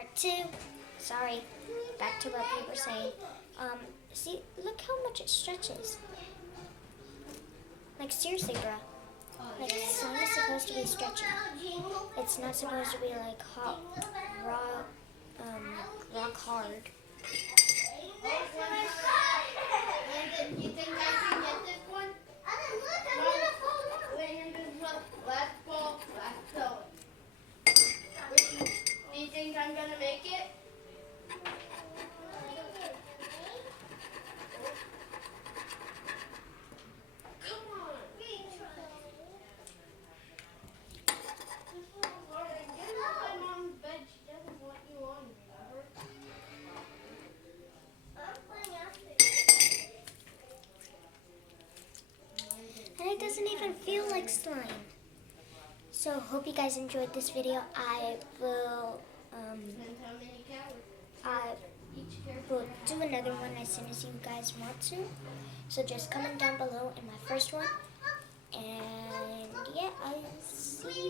Part 2. Sorry. Back to what we were saying. See, look how much it stretches. Like, seriously, bruh. Like, slime is supposed to be stretchy. It's not supposed to be, like, hot, rock hard. You think I can get this one? Last ball, last toe. Do you think I'm gonna make it? Come on. Get off my mom's bed. She doesn't want you on, remember? And it doesn't even feel like slime. So, hope you guys enjoyed this video. I will do another one as soon as you guys want to. So just comment down below in my first one. And yeah, I'll see you.